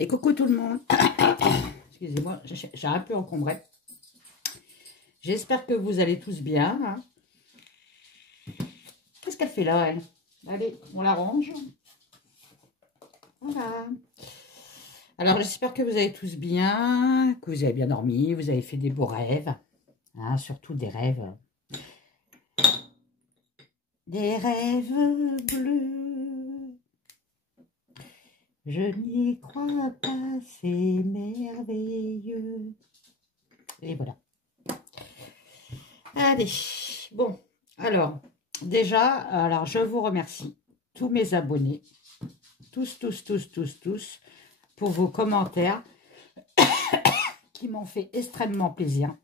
Et coucou tout le monde. Excusez-moi, j'ai un peu encombré. J'espère que vous allez tous bien. Hein. Qu'est-ce qu'elle fait là, elle? Allez, on la range. Voilà. Alors, j'espère que vous allez tous bien, que vous avez bien dormi, vous avez fait des beaux rêves. Hein, surtout des rêves. Des rêves bleus. Je n'y crois pas, c'est merveilleux. Et voilà. Allez, bon, alors, déjà, alors je vous remercie, tous mes abonnés, tous, pour vos commentaires qui m'ont fait extrêmement plaisir.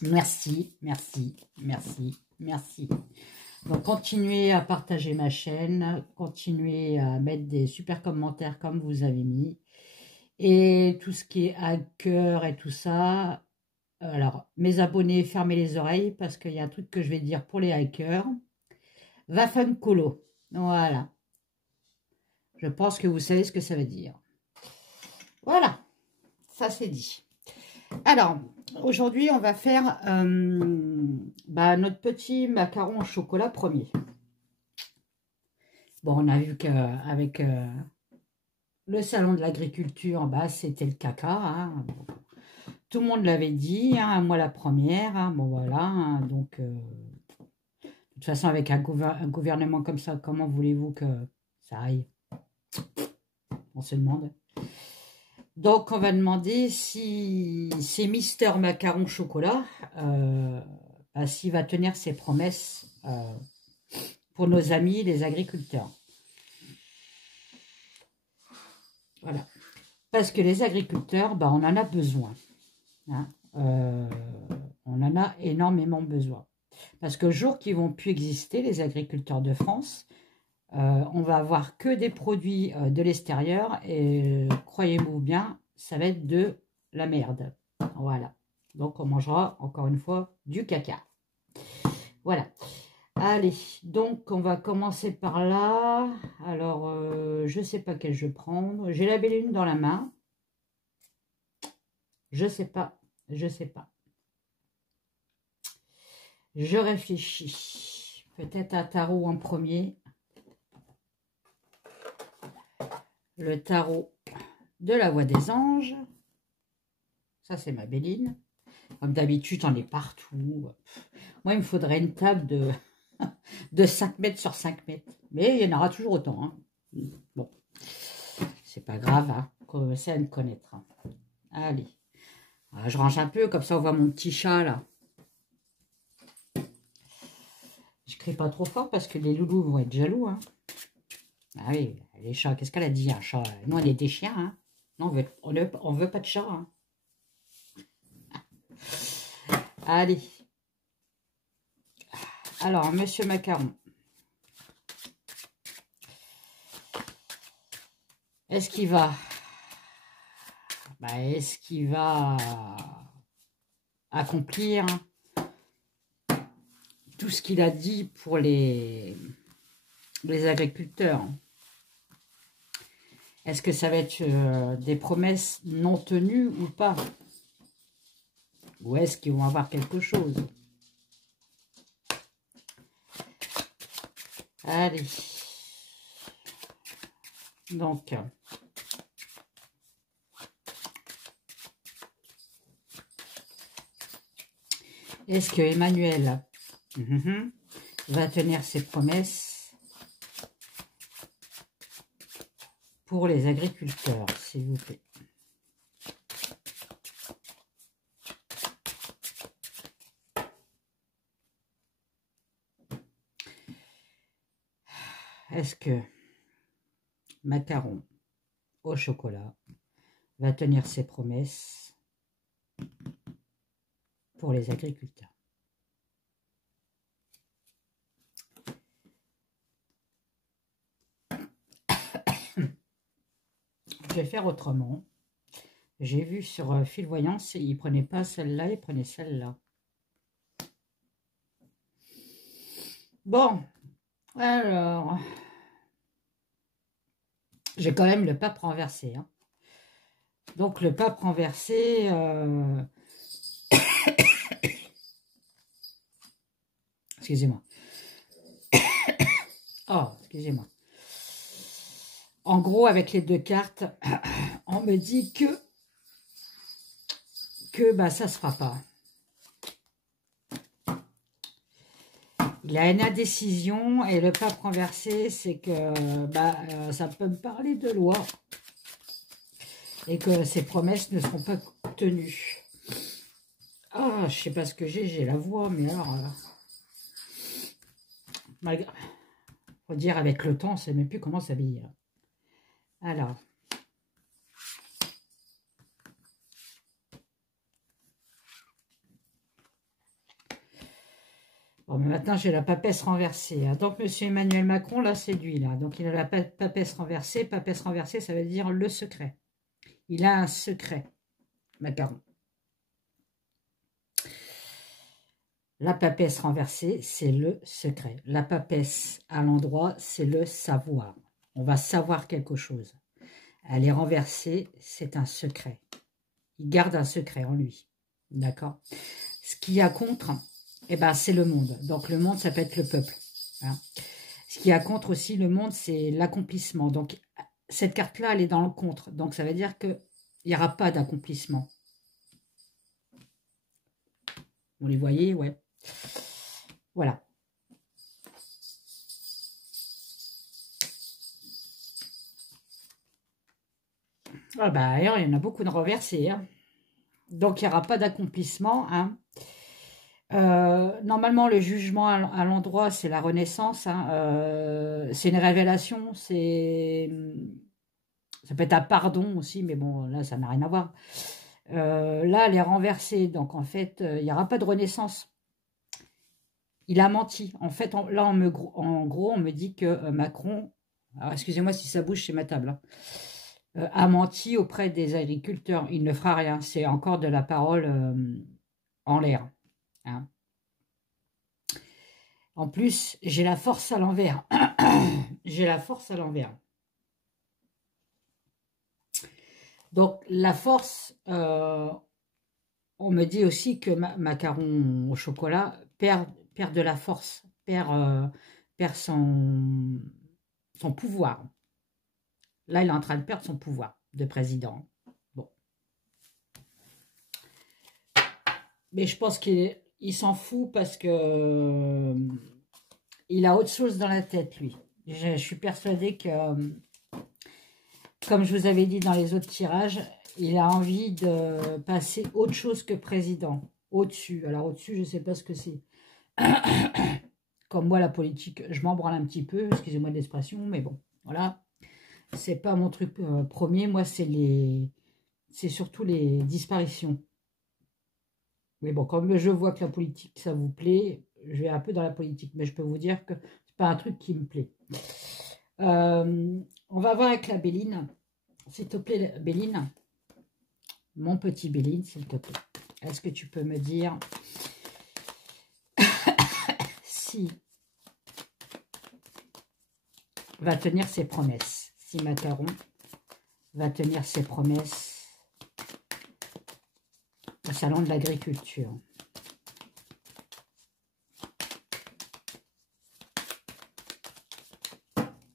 Merci, merci, merci, merci. Donc, continuez à partager ma chaîne, continuez à mettre des super commentaires comme vous avez mis. Et tout ce qui est hacker et tout ça, alors, mes abonnés, fermez les oreilles parce qu'il y a un truc que je vais dire pour les hackers. Waffenkolo. Voilà. Je pense que vous savez ce que ça veut dire. Voilà. Ça, c'est dit. Alors, aujourd'hui, on va faire notre petit macaron au chocolat premier. Bon, on a vu qu'avec le salon de l'agriculture, c'était le caca. Hein. Tout le monde l'avait dit, hein, moi la première. Hein, bon, voilà. Hein, donc... de toute façon, avec un gouvernement comme ça, comment voulez-vous que ça aille? On se demande. Donc, on va demander si c'est Mister Macaron Chocolat, s'il va tenir ses promesses pour nos amis les agriculteurs. Voilà. Parce que les agriculteurs, on en a besoin. Hein. On en a énormément besoin. Parce que jour qu'ils vont plus exister, les agriculteurs de France, on va avoir que des produits de l'extérieur et croyez-moi bien, ça va être de la merde. Voilà. Donc, on mangera encore une fois du caca. Voilà. Allez, donc on va commencer par là. Alors, je ne sais pas quel jeu prendre. J'ai la belle lune dans la main. Je sais pas. Je sais pas. Je réfléchis. Peut-être un tarot en premier. Le tarot de la voix des anges. Ça, c'est ma Béline. Comme d'habitude, j'en ai partout. Moi, il me faudrait une table de 5 mètres sur 5 mètres. Mais il y en aura toujours autant. Hein. Bon, c'est pas grave. Hein. Commencez à me connaître. Hein. Allez. Alors, je range un peu, comme ça, on voit mon petit chat, là. Je crie pas trop fort parce que les loulous vont être jaloux. Hein. Ah oui, les chats, qu'est-ce qu'elle a dit, un chat? Nous, on est des chiens. Hein. Non, on veut pas de chat. Hein. Allez. Alors, Monsieur Macaron. Est-ce qu'il va... est-ce qu'il va accomplir tout ce qu'il a dit pour les agriculteurs? Est-ce que ça va être des promesses non tenues ou pas? Ou est-ce qu'ils vont avoir quelque chose? Allez. Donc, est-ce que Emmanuel va tenir ses promesses pour les agriculteurs, s'il vous plaît? Est-ce que Macaron au chocolat va tenir ses promesses pour les agriculteurs? Je vais faire autrement. J'ai vu sur Fil Voyance, il ne prenait pas celle-là, il prenait celle-là. Bon, alors, j'ai quand même le pape renversé. Hein. Donc, le pape renversé... Excusez-moi. Oh, excusez-moi. En gros, avec les deux cartes, on me dit que bah, ça ne se fera pas. Il y a une indécision et le pape renversé, c'est que bah, ça peut me parler de loi et que ces promesses ne seront pas tenues. Ah, je sais pas ce que j'ai la voix, mais alors... faut dire avec le temps, on ne sait même plus comment s'habiller. Alors... Bon, mais maintenant, j'ai la papesse renversée. Hein. Donc, M. Emmanuel Macron l'a séduit, là. Donc, il a la papesse renversée. Papesse renversée, ça veut dire le secret. Il a un secret, Macron. La papesse renversée, c'est le secret. La papesse à l'endroit, c'est le savoir. On va savoir quelque chose. Elle est renversée, c'est un secret. Il garde un secret en lui. D'accord? Ce qu'il y a contre... eh ben, c'est le monde. Donc, le monde, ça peut être le peuple. Hein. Ce qui a contre aussi le monde, c'est l'accomplissement. Donc, cette carte-là, elle est dans le contre. Donc, ça veut dire qu'il n'y aura pas d'accomplissement. Vous les voyez, ouais. Voilà. Ah bah, d'ailleurs, il y en a beaucoup de renversés. Hein. Donc, il n'y aura pas d'accomplissement. Hein. Normalement, le jugement à l'endroit, c'est la renaissance. Hein. C'est une révélation. Ça peut être un pardon aussi, mais bon, là, ça n'a rien à voir. Là, elle est renversée. Donc, en fait, il n'y aura pas de renaissance. Il a menti. En fait, là, en gros, on me dit que Macron... Alors, excusez-moi si ça bouge, c'est ma table. Hein. A menti auprès des agriculteurs. Il ne fera rien. C'est encore de la parole en l'air. Hein. En plus, j'ai la force à l'envers. J'ai la force à l'envers. Donc, la force, on me dit aussi que Macaron au chocolat perd de la force, perd son pouvoir. Là, il est en train de perdre son pouvoir de président. Bon. Mais je pense qu'il s'en fout parce que il a autre chose dans la tête, lui. Je suis persuadée que, comme je vous avais dit dans les autres tirages, il a envie de passer autre chose que président. Au-dessus. Alors, au-dessus, je ne sais pas ce que c'est. Comme moi, la politique, je m'en branle un petit peu. Excusez-moi de l'expression, mais bon, voilà. C'est pas mon truc premier. Moi, c'est surtout les disparitions. Mais bon, comme je vois que la politique, ça vous plaît, je vais un peu dans la politique. Mais je peux vous dire que c'est pas un truc qui me plaît. On va voir avec la Béline. S'il te plaît, Béline. Mon petit Béline, s'il te plaît. Est-ce que tu peux me dire si va tenir ses promesses? Si Macron va tenir ses promesses au salon de l'agriculture.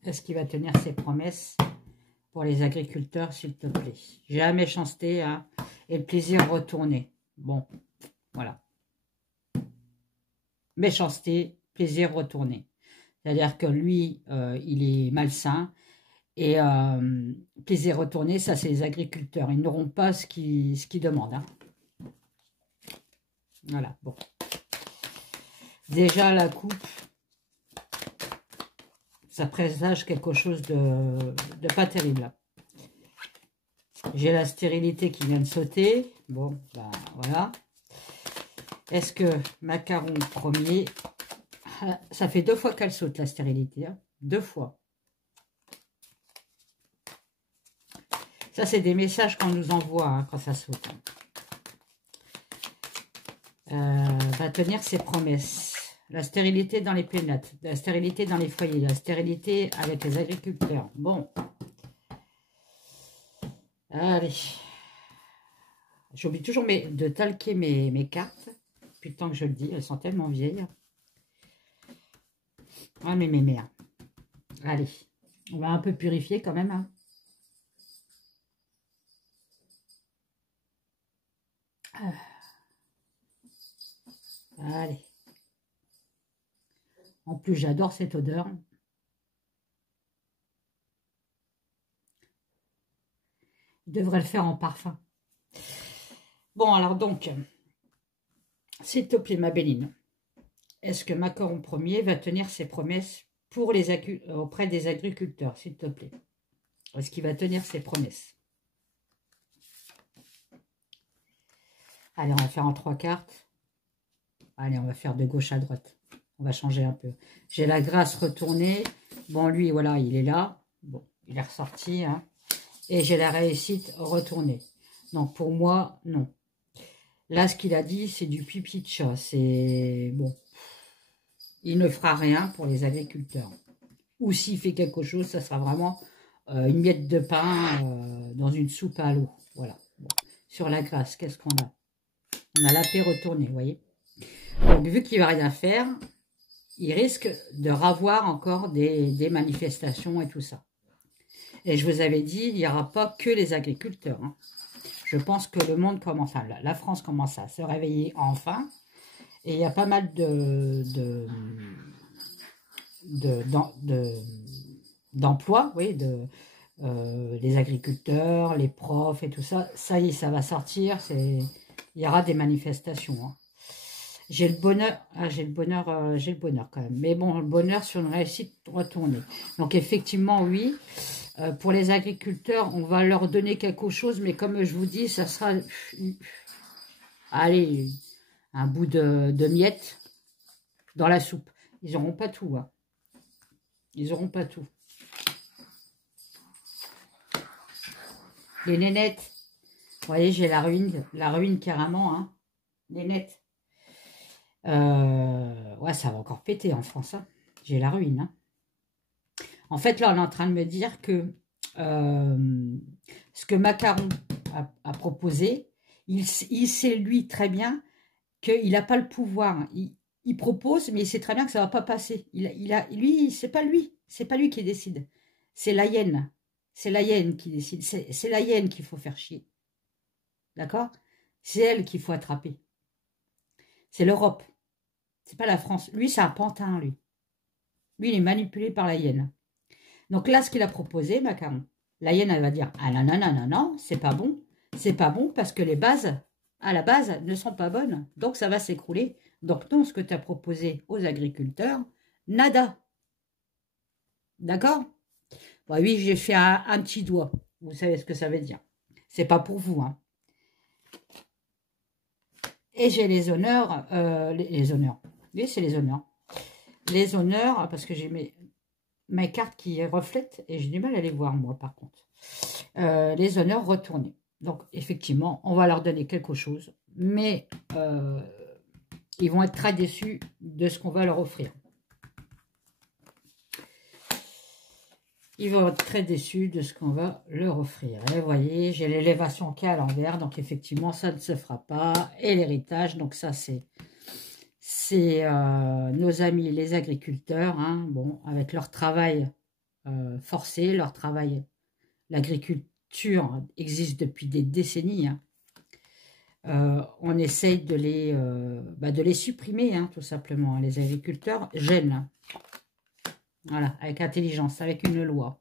Est-ce qu'il va tenir ses promesses pour les agriculteurs, s'il te plaît? J'ai la méchanceté hein, et le plaisir retourné. Bon, voilà. Méchanceté, plaisir retourné. C'est-à-dire que lui, il est malsain. Et plaisir retourné, ça c'est les agriculteurs. Ils n'auront pas ce qu'ils demandent. Hein. Voilà, bon. Déjà la coupe, ça présage quelque chose de pas terrible. J'ai la stérilité qui vient de sauter. Bon, ben voilà. Est-ce que Macaron premier... Ça fait 2 fois qu'elle saute la stérilité. Hein. 2 fois. Ça, c'est des messages qu'on nous envoie hein, quand ça saute. Va tenir ses promesses. La stérilité dans les pénates, la stérilité dans les foyers, la stérilité avec les agriculteurs. Bon. Allez. J'oublie toujours de talquer mes cartes. Putain que je le dis, elles sont tellement vieilles. Ah, mais merde. Allez, on va un peu purifier quand même. Hein. Allez. En plus, j'adore cette odeur. Je devrais le faire en parfum. Bon, alors donc, s'il te plaît, ma Béline, est-ce que Macaron Ier va tenir ses promesses pour auprès des agriculteurs, s'il te plaît? Est-ce qu'il va tenir ses promesses? Allez, on va faire en 3 cartes. Allez, on va faire de gauche à droite. On va changer un peu. J'ai la grâce retournée. Bon, lui, voilà, il est là. Bon, il est ressorti. Hein. Et j'ai la réussite retournée. Donc, pour moi, non. Là, ce qu'il a dit, c'est du pipi de chat. C'est... Bon. Il ne fera rien pour les agriculteurs. Ou s'il fait quelque chose, ça sera vraiment une miette de pain dans une soupe à l'eau. Voilà. Bon. Sur la grâce, qu'est-ce qu'on a? On a la paix retournée, vous voyez. Donc, vu qu'il ne va rien faire, il risque de ravoir encore des manifestations et tout ça. Et je vous avais dit, il n'y aura pas que les agriculteurs. Hein. Je pense que le monde commence, enfin, la France commence à se réveiller enfin. Et il y a pas mal d'emplois, oui, les agriculteurs, les profs et tout ça. Ça y est, ça va sortir. Il y aura des manifestations. Hein. J'ai le bonheur, j'ai le bonheur quand même. Mais bon, le bonheur sur une réussite retournée. Donc effectivement, oui, pour les agriculteurs, on va leur donner quelque chose, mais comme je vous dis, ça sera, allez, un bout de miettes dans la soupe. Ils n'auront pas tout. Hein. Ils n'auront pas tout. Les nénettes, vous voyez, j'ai la ruine carrément. Hein. Nénettes. Ouais, ça va encore péter en France. Hein. J'ai la ruine. Hein. En fait, là, on est en train de me dire que ce que Macaron a proposé, il sait, lui, très bien qu'il n'a pas le pouvoir. Il propose, mais il sait très bien que ça ne va pas passer. Lui, c'est pas lui. C'est pas lui qui décide. C'est la hyène. C'est la hyène qui décide. C'est la hyène qu'il faut faire chier. D'accord? C'est elle qu'il faut attraper. C'est l'Europe. C'est pas la France. Lui, c'est un pantin, lui. Lui, il est manipulé par la hyène. Donc là, ce qu'il a proposé, Macaron, la hyène, elle va dire, ah non, non, non, non, non, c'est pas bon. C'est pas bon parce que les bases, à la base, ne sont pas bonnes. Donc, ça va s'écrouler. Donc, non, ce que tu as proposé aux agriculteurs, nada. D'accord? Bon, oui, j'ai fait un petit doigt. Vous savez ce que ça veut dire. C'est pas pour vous, hein. Et j'ai les honneurs, les honneurs. Oui, c'est les honneurs. Les honneurs, parce que j'ai mes cartes qui reflètent, et j'ai du mal à les voir, moi, par contre. Les honneurs retournés. Donc, effectivement, on va leur donner quelque chose, mais ils vont être très déçus de ce qu'on va leur offrir. Ils vont être très déçus de ce qu'on va leur offrir. Et vous voyez, j'ai l'élévation qui est à l'envers, donc effectivement, ça ne se fera pas. Et l'héritage, donc ça, c'est nos amis les agriculteurs, hein, bon, avec leur travail forcé, leur travail, l'agriculture existe depuis des décennies, hein. On essaye de les supprimer, hein, tout simplement. Les agriculteurs gênent, hein. Voilà, avec intelligence, avec une loi.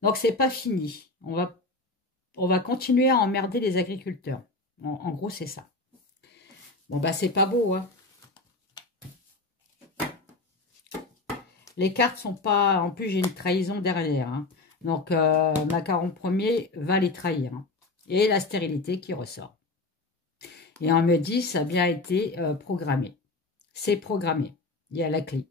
Donc, c'est pas fini. On va continuer à emmerder les agriculteurs. En gros, c'est ça. Bon, bah, c'est pas beau, hein. Les cartes sont pas... En plus, j'ai une trahison derrière, hein. Donc, Macaron Ier va les trahir, hein. Et la stérilité qui ressort. Et on me dit, ça a bien été programmé. C'est programmé. Il y a la clé.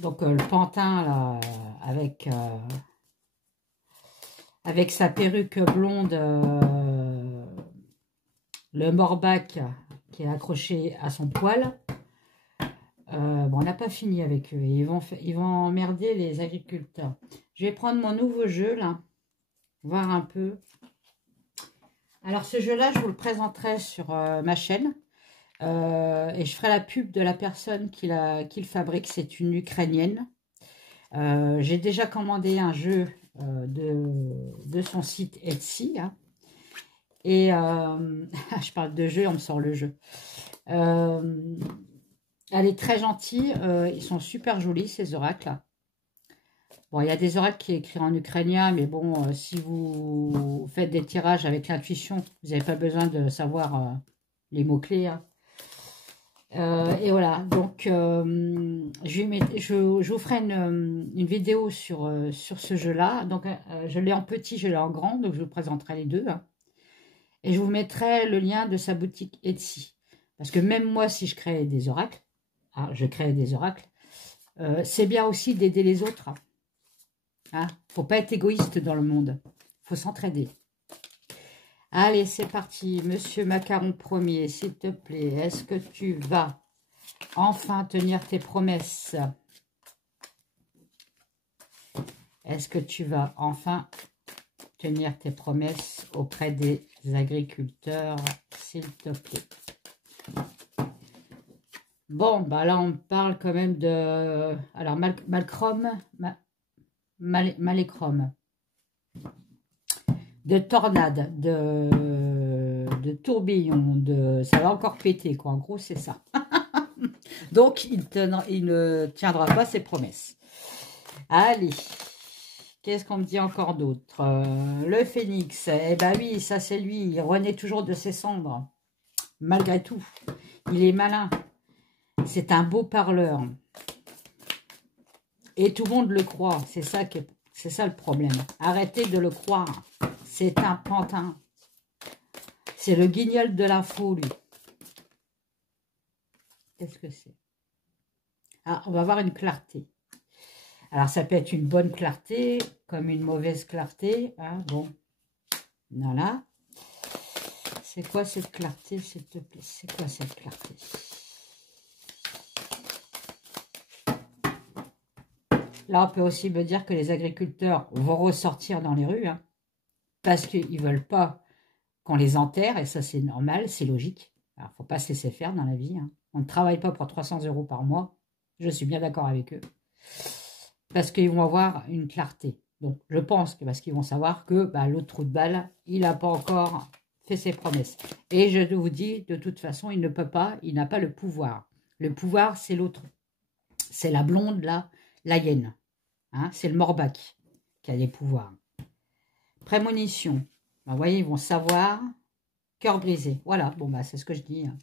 Donc, le pantin, là, avec sa perruque blonde, le morbac qui est accroché à son poil, Bon, on n'a pas fini avec eux. Ils vont emmerder les agriculteurs. Je vais prendre mon nouveau jeu, là. Voir un peu. Alors, ce jeu-là, je vous le présenterai sur ma chaîne. Et je ferai la pub de la personne qui le fabrique. C'est une Ukrainienne. J'ai déjà commandé un jeu de son site Etsy. Hein. Et je parle de jeu, on me sort le jeu. Elle est très gentille. Ils sont super jolis, ces oracles. Bon, il y a des oracles qui sont écrits en ukrainien, mais bon, si vous faites des tirages avec l'intuition, vous n'avez pas besoin de savoir les mots-clés. Hein. Et voilà, donc je vous ferai une vidéo sur ce jeu-là. Donc, je l'ai en petit, je l'ai en grand, donc je vous présenterai les deux. Hein. Et je vous mettrai le lien de sa boutique Etsy. Parce que même moi, si je crée des oracles, je crée des oracles, c'est bien aussi d'aider les autres. Hein, faut pas être égoïste dans le monde. Faut s'entraider. Allez, c'est parti. Monsieur Macaron premier, s'il te plaît, est-ce que tu vas enfin tenir tes promesses? Est-ce que tu vas enfin tenir tes promesses auprès des agriculteurs, s'il te plaît? Bon, bah là, on parle quand même de... Alors, Maléchrome, de tornade, de tourbillon, ça va encore péter, quoi. En gros, c'est ça. Donc, il ne tiendra pas ses promesses. Allez, qu'est-ce qu'on me dit encore d'autre? Le phénix, eh ben oui, ça c'est lui, il renaît toujours de ses cendres. Malgré tout, il est malin. C'est un beau parleur. Et tout le monde le croit, c'est ça le problème. Arrêtez de le croire. C'est un pantin. C'est le guignol de l'info, lui. Qu'est-ce que c'est? Ah, on va avoir une clarté. Alors, ça peut être une bonne clarté, comme une mauvaise clarté. Hein, bon, voilà. C'est quoi cette clarté, s'il te plaît? C'est quoi cette clarté? Là, on peut aussi me dire que les agriculteurs vont ressortir dans les rues, hein, parce qu'ils ne veulent pas qu'on les enterre, et ça, c'est normal, c'est logique. Alors, il ne faut pas se laisser faire dans la vie. Hein. On ne travaille pas pour 300 € par mois. Je suis bien d'accord avec eux. Parce qu'ils vont avoir une clarté. Donc, je pense que parce qu'ils vont savoir que l'autre trou de balle, il n'a pas encore fait ses promesses. Et je vous dis, de toute façon, il ne peut pas, il n'a pas le pouvoir. Le pouvoir, c'est l'autre. C'est la blonde, là, la hyène. Hein, c'est le morbac qui a des pouvoirs. Prémonition. Vous voyez, ils vont savoir. Cœur brisé. Voilà, bon, c'est ce que je dis. Hein.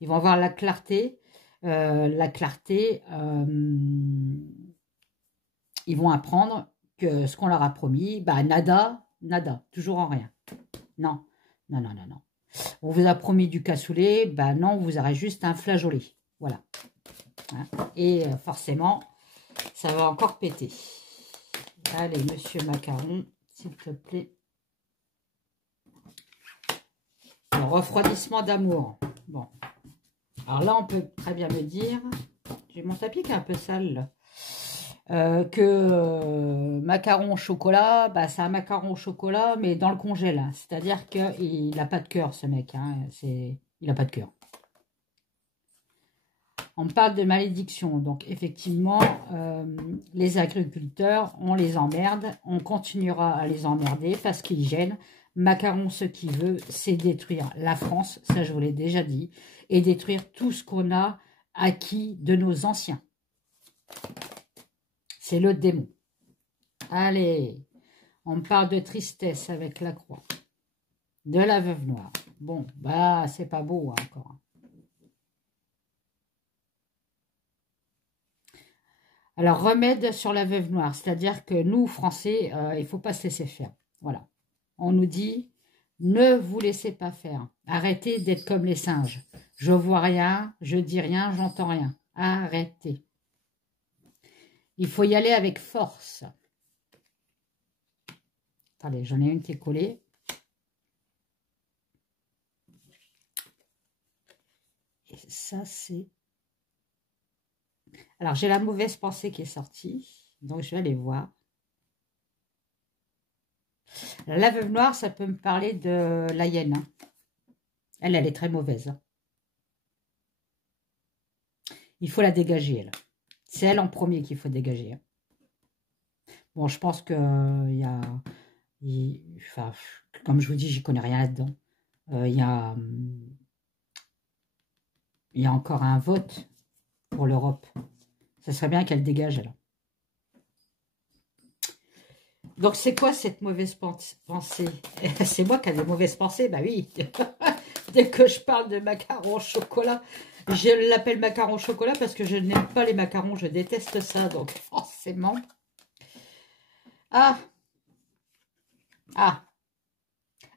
Ils vont avoir la clarté. Ils vont apprendre que ce qu'on leur a promis, nada, toujours en rien. Non, non, non, non, non. On vous a promis du cassoulet, non, on vous aurait juste un flageolet. Voilà. Hein. Et forcément, ça va encore péter. Allez, monsieur Macaron, s'il te plaît. Le refroidissement d'amour. Bon. Alors là, on peut très bien me dire, j'ai mon tapis qui est un peu sale, là. Macaron au chocolat, c'est un macaron au chocolat, mais dans le congèle. C'est-à-dire qu'il n'a pas de cœur, ce mec. Hein, il n'a pas de cœur. On parle de malédiction. Donc, effectivement, les agriculteurs, on les emmerde. On continuera à les emmerder parce qu'ils gênent. Macaron, ce qu'il veut, c'est détruire la France, ça je vous l'ai déjà dit, et détruire tout ce qu'on a acquis de nos anciens. C'est le démon. Allez, on me parle de tristesse avec la croix. De la veuve noire. Bon, c'est pas beau hein, encore. Alors, remède sur la veuve noire. C'est-à-dire que nous, Français, il ne faut pas se laisser faire. Voilà. On nous dit, ne vous laissez pas faire. Arrêtez d'être comme les singes. Je vois rien, je dis rien, j'entends rien. Arrêtez. Il faut y aller avec force. Attendez, j'en ai une qui est collée. Et ça, c'est Alors, j'ai la mauvaise pensée qui est sortie. Donc, je vais aller voir. La veuve noire, ça peut me parler de la hyène. Hein. Elle est très mauvaise. Hein. Il faut la dégager, elle. C'est elle en premier qu'il faut dégager. Hein. Bon, je pense que enfin, comme je vous dis, j'y connais rien là-dedans. Il y a encore un vote pour l'Europe. Ça serait bien qu'elle dégage, alors. Donc, c'est quoi cette mauvaise pensée? C'est moi qui ai des mauvaises pensées, bah oui. Dès que je parle de macarons au chocolat, je l'appelle macaron au chocolat parce que je n'aime pas les macarons, je déteste ça, donc forcément. Ah, ah.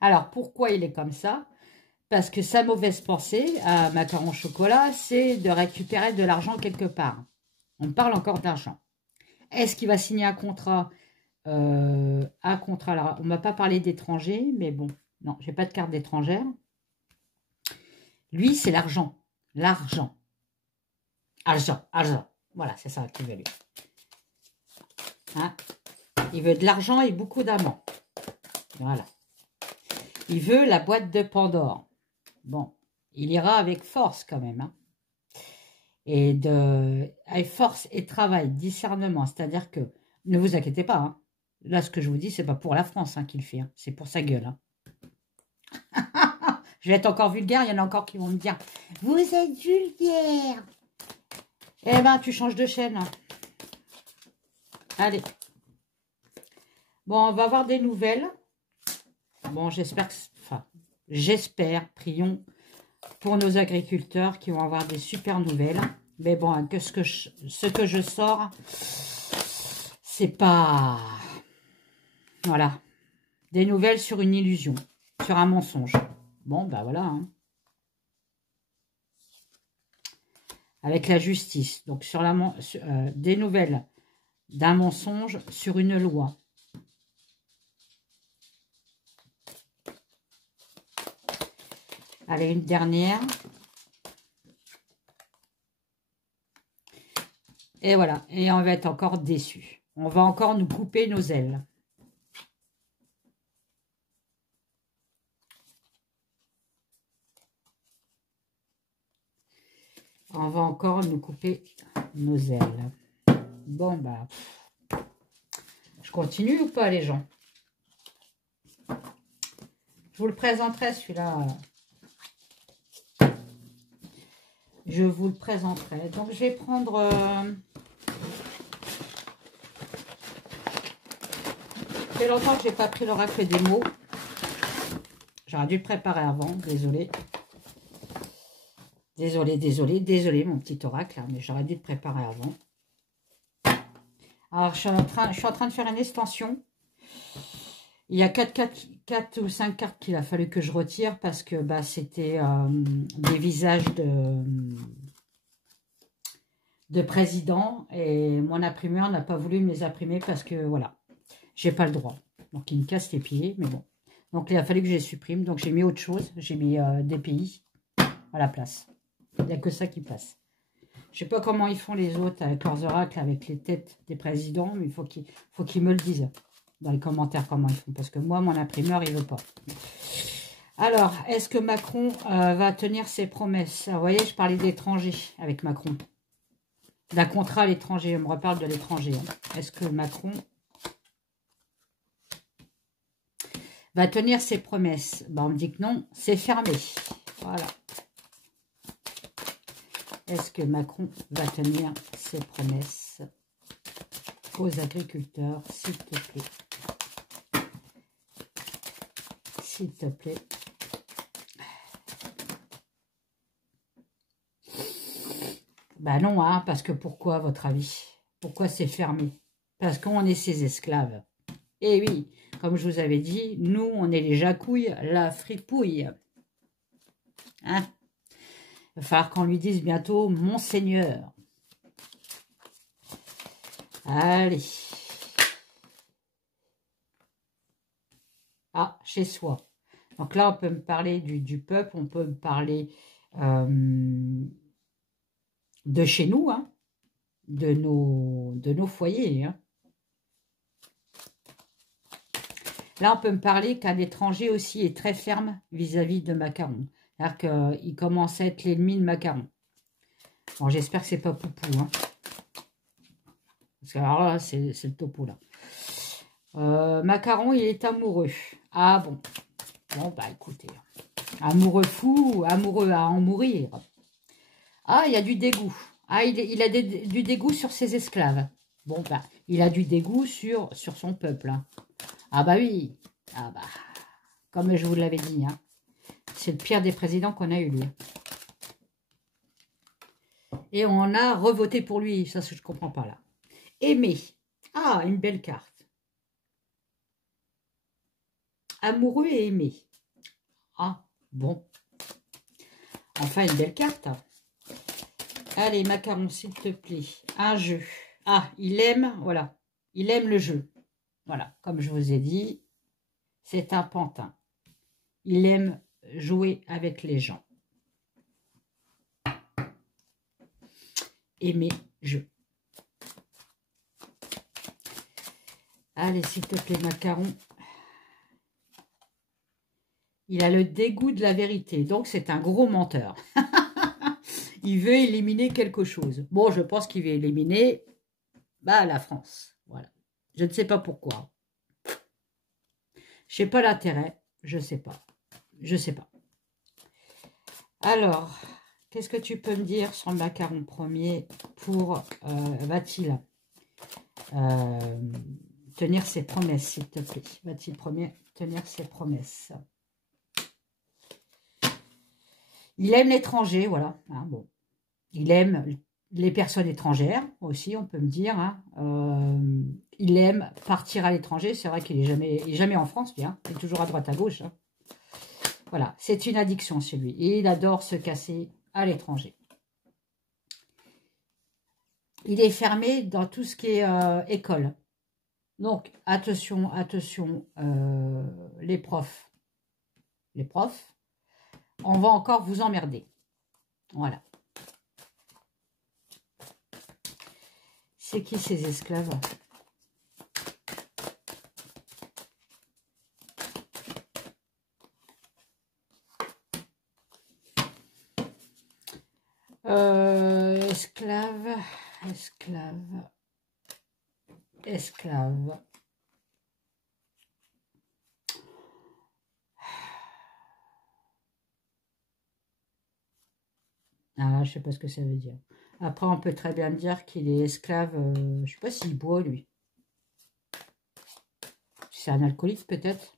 Alors, pourquoi il est comme ça? Parce que sa mauvaise pensée à macaron au chocolat, c'est de récupérer de l'argent quelque part. On parle encore d'argent. Est-ce qu'il va signer un contrat? Alors, on ne m'a pas parlé d'étranger, mais bon, non, j'ai pas de carte d'étrangère. Lui, c'est l'argent. L'argent. Argent. Voilà, c'est ça qu'il veut, lui. Hein? Il veut de l'argent et beaucoup d'amants. Voilà. Il veut la boîte de Pandore. Bon, il ira avec force quand même. Hein. Et avec force et travail, discernement. C'est-à-dire que, ne vous inquiétez pas, hein. Là, ce que je vous dis, c'est pas pour la France hein, qu'il fait. Hein. C'est pour sa gueule. Hein. Je vais être encore vulgaire, il y en a encore qui vont me dire « Vous êtes vulgaire !» Eh ben, tu changes de chaîne. Hein. Allez. Bon, on va avoir des nouvelles. Bon, j'espère que... Enfin, j'espère, prions, pour nos agriculteurs qui vont avoir des super nouvelles. Mais bon, hein, ce que je sors, c'est pas... Voilà. Des nouvelles sur une illusion, sur un mensonge. Bon, ben voilà. Hein. Avec la justice. Donc, sur des nouvelles d'un mensonge sur une loi. Allez, une dernière. Et voilà. Et on va être encore déçus. On va encore nous couper nos ailes. On va encore nous couper nos ailes. Bon, bah... Je continue ou pas, les gens? Je vous le présenterai, celui-là. Je vous le présenterai. Donc, je vais prendre... Ça fait longtemps que je n'ai pas pris l'oracle des mots. J'aurais dû le préparer avant, désolé. Désolé, mon petit oracle, hein, mais j'aurais dû le préparer avant. Alors, je suis en train de faire une extension. Il y a 4 ou 5 cartes qu'il a fallu que je retire parce que bah, c'était des visages de président et mon imprimeur n'a pas voulu me les imprimer parce que voilà, j'ai pas le droit. Donc, il me casse les pieds, mais bon. Donc, il a fallu que je les supprime. Donc, j'ai mis autre chose. J'ai mis des pays à la place. Il n'y a que ça qui passe. Je sais pas comment ils font les autres avec leurs oracles, avec les têtes des présidents, mais il faut qu'ils me le disent dans les commentaires comment ils font. Parce que moi, mon imprimeur, il veut pas. Alors, est-ce que Macron va tenir ses promesses? Alors, vous voyez, je parlais d'étrangers avec Macron. D'un contrat à l'étranger. On me reparle de l'étranger. Hein. Est-ce que Macron va tenir ses promesses? Ben, on me dit que non, c'est fermé. Voilà. Est-ce que Macron va tenir ses promesses aux agriculteurs, s'il te plaît? S'il te plaît. Ben non, hein, parce que pourquoi, à votre avis? Pourquoi c'est fermé? Parce qu'on est ses esclaves. Et oui, comme je vous avais dit, nous, on est les jacouilles, la fripouille. Hein? Il va falloir qu'on lui dise bientôt « Monseigneur ». Allez. Ah, chez soi. Donc là, on peut me parler du peuple, on peut me parler de chez nous. Hein. de nos foyers. Hein. Là, on peut me parler qu'un étranger aussi est très ferme vis-à-vis de Macaron. C'est-à-dire qu'il commence à être l'ennemi de Macaron. Bon, j'espère que c'est pas Poupou. Hein. Parce que alors là, c'est le topo, là. Macaron, il est amoureux. Ah bon. Bon, bah écoutez. Amoureux fou, amoureux à en mourir. Ah, il y a du dégoût. Ah, il a du dégoût sur ses esclaves. Bon, bah, il a du dégoût sur son peuple. Hein. Ah bah oui. Ah bah, comme je vous l'avais dit. Hein. C'est le pire des présidents qu'on a eu, lui. Et on a revoté pour lui. Ça, je ne comprends pas, là. Aimer. Ah, une belle carte. Amoureux et aimé. Ah, bon. Enfin, une belle carte. Allez, Macaron, s'il te plaît. Un jeu. Ah, il aime, voilà. Il aime le jeu. Voilà, comme je vous ai dit, c'est un pantin. Il aime jouer avec les gens. Aimer, jeu. Allez, s'il te plaît, Macaron. Il a le dégoût de la vérité, donc c'est un gros menteur. Il veut éliminer quelque chose. Bon, je pense qu'il veut éliminer la France. Voilà. Je ne sais pas pourquoi. Je sais pas l'intérêt. Je sais pas. Je sais pas. Alors, qu'est-ce que tu peux me dire sur le Macaron premier pour va-t-il tenir ses promesses, s'il te plaît? Va-t-il tenir ses promesses? Il aime l'étranger, voilà. Hein, bon. Il aime les personnes étrangères aussi, on peut me dire. Hein. Il aime partir à l'étranger. C'est vrai qu'il n'est jamais en France, bien. Il est toujours à droite à gauche. Hein. Voilà, c'est une addiction chez lui. Et il adore se casser à l'étranger. Il est fermé dans tout ce qui est école. Donc, attention, attention, les profs. Les profs, on va encore vous emmerder. Voilà. C'est qui ces esclaves? Esclave. Ah là, je sais pas ce que ça veut dire. Après, on peut très bien dire qu'il est esclave. Je sais pas s'il boit, lui. C'est un alcoolique, peut-être.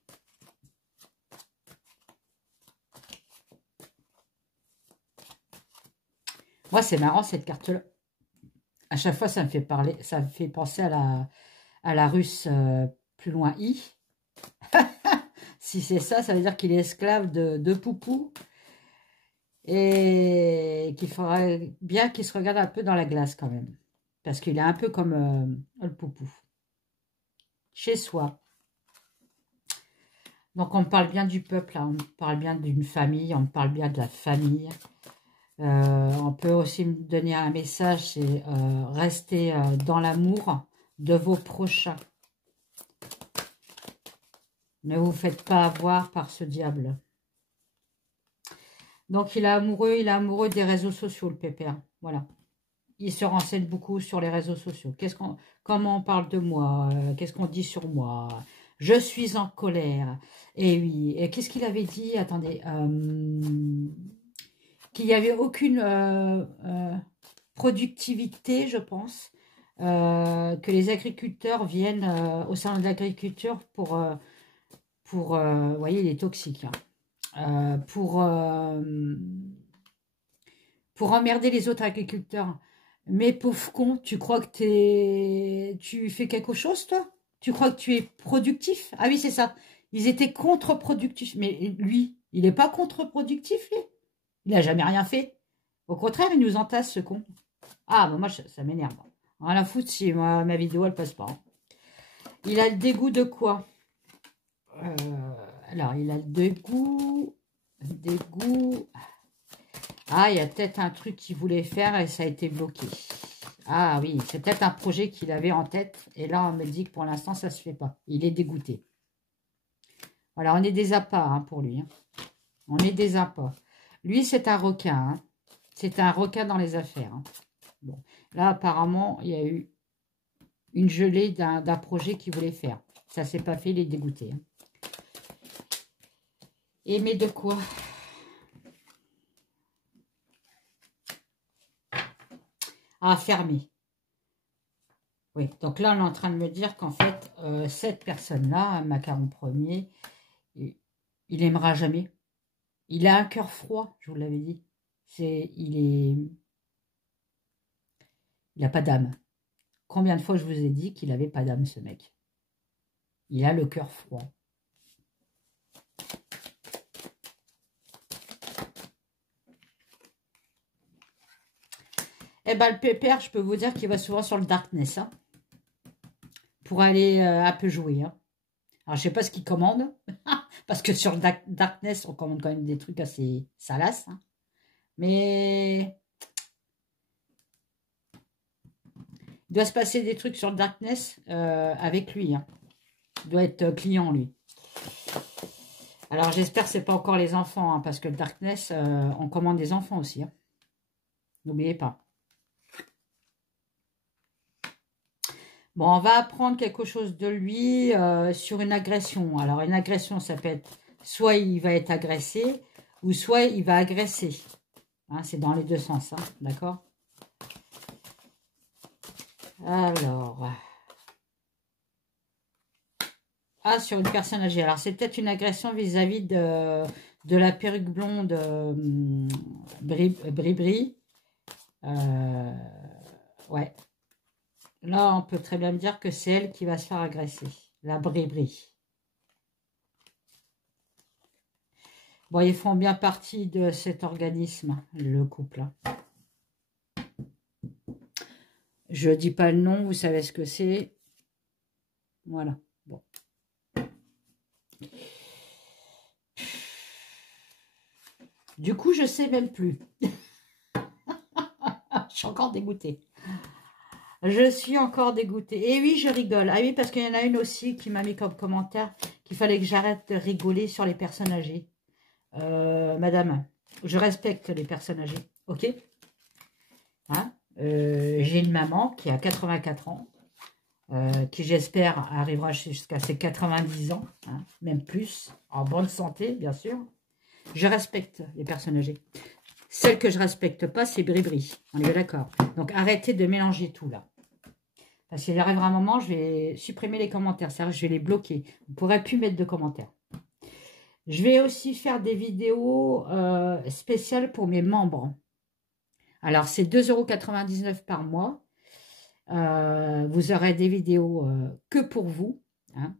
Moi, c'est marrant, cette carte-là. À chaque fois, ça me fait parler, ça me fait penser à la russe plus loin I. Si c'est ça, ça veut dire qu'il est esclave de Poupou. Et qu'il faudrait bien qu'il se regarde un peu dans la glace quand même. Parce qu'il est un peu comme le Poupou. Chez soi. Donc on parle bien du peuple, là. On parle bien d'une famille, on parle bien de la famille. On peut aussi me donner un message, c'est rester dans l'amour de vos prochains. Ne vous faites pas avoir par ce diable. Donc, il est amoureux des réseaux sociaux, le pépère. Voilà. Il se renseigne beaucoup sur les réseaux sociaux. Comment on parle de moi? Qu'est-ce qu'on dit sur moi? Je suis en colère. Et oui. Et qu'est-ce qu'il avait dit? Attendez. Qu'il n'y avait aucune productivité, je pense. Que les agriculteurs viennent au sein de l'agriculture pour vous voyez, il est toxique. Hein. Pour emmerder les autres agriculteurs. Mais pauvre con, tu crois que tu fais quelque chose, toi? Tu crois que tu es productif? Ah oui, c'est ça. Ils étaient contre-productifs. Mais lui, il n'est pas contre-productif, lui. Il n'a jamais rien fait. Au contraire, il nous entasse, ce con. Ah, bah moi, ça m'énerve. Rien à foutre si ma vidéo, elle passe pas. Hein. Il a le dégoût de quoi? Alors, il a le dégoût. Ah, il y a peut-être un truc qu'il voulait faire et ça a été bloqué. Ah oui, c'est peut-être un projet qu'il avait en tête. Et là, on me dit que pour l'instant, ça ne se fait pas. Il est dégoûté. Voilà, on est des appâts hein, pour lui. Hein. On est des appâts. Lui, c'est un requin. Hein. C'est un requin dans les affaires. Hein. Bon. Là, apparemment, il y a eu une gelée d'un projet qu'il voulait faire. Ça ne s'est pas fait, il est dégoûté. Hein. Et mais de quoi? Ah, fermé. Oui, donc là, on est en train de me dire qu'en fait, cette personne-là, Macaron Premier, il aimera jamais. Il a un cœur froid, je vous l'avais dit. Il n'a pas d'âme. Combien de fois je vous ai dit qu'il n'avait pas d'âme, ce mec? Il a le cœur froid. Eh ben, le pépère, je peux vous dire qu'il va souvent sur le Darkness. Hein, pour aller un peu jouer. Hein. Alors, je sais pas ce qu'il commande. Parce que sur le Darkness, on commande quand même des trucs assez salaces. Hein. Mais il doit se passer des trucs sur le Darkness avec lui. Hein. Il doit être client, lui. Alors, j'espère que ce n'est pas encore les enfants. Hein, parce que le Darkness, on commande des enfants aussi. Hein. N'oubliez pas. Bon, on va apprendre quelque chose de lui sur une agression. Alors, une agression, ça peut être soit il va être agressé ou soit il va agresser. Hein, c'est dans les deux sens, hein, d'accord? Alors. Ah, sur une personne âgée. Alors, c'est peut-être une agression vis-à-vis de la perruque blonde Bribri. Ouais. Là, on peut très bien me dire que c'est elle qui va se faire agresser. La Bribri. Bon, ils font bien partie de cet organisme, le couple. Je dis pas le nom, vous savez ce que c'est. Voilà. Bon. Du coup, je sais même plus. Je suis encore dégoûtée. Je suis encore dégoûtée. Et oui, je rigole. Ah oui, parce qu'il y en a une aussi qui m'a mis comme commentaire qu'il fallait que j'arrête de rigoler sur les personnes âgées. Madame, je respecte les personnes âgées. Ok, hein, j'ai une maman qui a 84 ans, qui j'espère arrivera jusqu'à ses 90 ans, hein, même plus, en bonne santé, bien sûr. Je respecte les personnes âgées. Celle que je respecte pas, c'est Bribri. On est d'accord. Donc, arrêtez de mélanger tout, là. Parce qu'il arrivera un moment, je vais supprimer les commentaires. C'est-à-dire que je vais les bloquer. Vous ne pourrez plus mettre de commentaires. Je vais aussi faire des vidéos spéciales pour mes membres. Alors, c'est 2,99 € par mois. Vous aurez des vidéos que pour vous. Hein.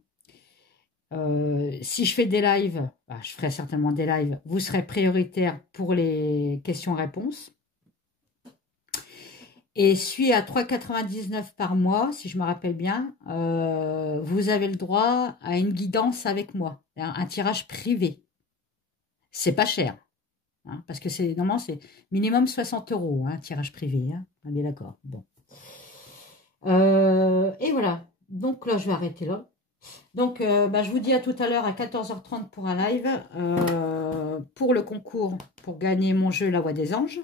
Si je fais des lives, bah, je ferai certainement des lives, vous serez prioritaire pour les questions-réponses. Et suis à 3,99 € par mois, si je me rappelle bien, vous avez le droit à une guidance avec moi, un tirage privé. C'est pas cher, hein, parce que normalement c'est minimum 60 €, hein, tirage privé. Hein, on est d'accord. Bon. Et voilà. Donc là, je vais arrêter là. Donc, bah, je vous dis à tout à l'heure à 14h30 pour un live, pour le concours, pour gagner mon jeu La Voix des Anges.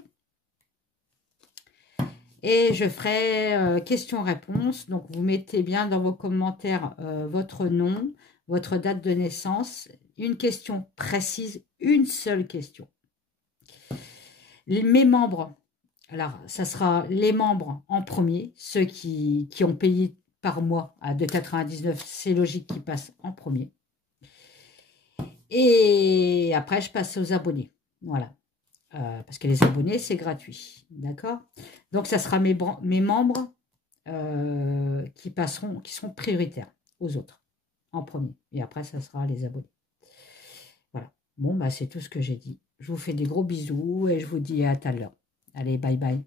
Et je ferai questions-réponses. Donc, vous mettez bien dans vos commentaires votre nom, votre date de naissance, une question précise, une seule question. Mes membres, alors, ça sera les membres en premier, ceux qui ont payé par mois à 2,99 €, c'est logique qu'ils passent en premier. Et après, je passe aux abonnés. Voilà. Parce que les abonnés, c'est gratuit. D'accord? Donc, ça sera mes membres qui seront prioritaires aux autres en premier. Et après, ça sera les abonnés. Voilà. Bon, bah, c'est tout ce que j'ai dit. Je vous fais des gros bisous et je vous dis à tout à l'heure. Allez, bye bye.